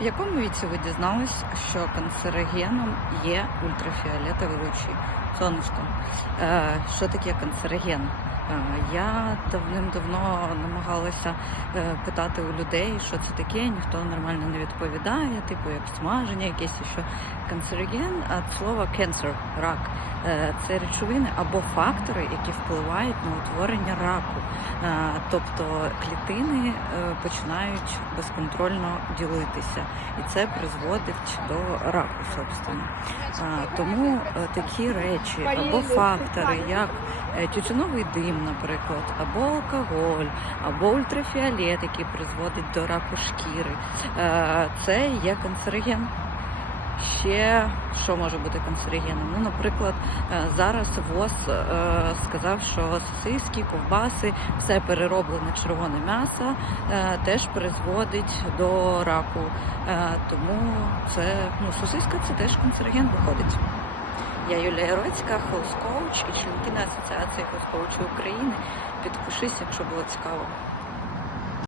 В якому віці ви дізнались, що канцерогеном є ультрафіолетовий лучі? Сонечко. Е, що таке канцероген? Я давним-давно намагалася е, питати у людей, що це таке, ніхто нормально не відповідає, типу як смаження, якесь що канцероген від слова cancer, рак. Е, Це речовини або фактори, які впливають на утворення раку. Е, Тобто клітини починають безконтрольно ділитися, і це призводить до раку, собственно. Тому такі речі або фактори, як тютюновий дим, наприклад, або алкоголь, або ультрафіолет, який призводить до раку шкіри, е, це є канцероген. Ще що може бути канцерогеном? Ну, наприклад, е, зараз ВОЗ е, сказав, що сосиски, ковбаси, все перероблене червоне м'ясо теж призводить до раку. Тому це ну, сосиска це теж канцероген виходить. Я Юлія Яроцька, хелс-коуч і членкина Асоціації хелс-коучів України. Підпишись, якщо було цікаво.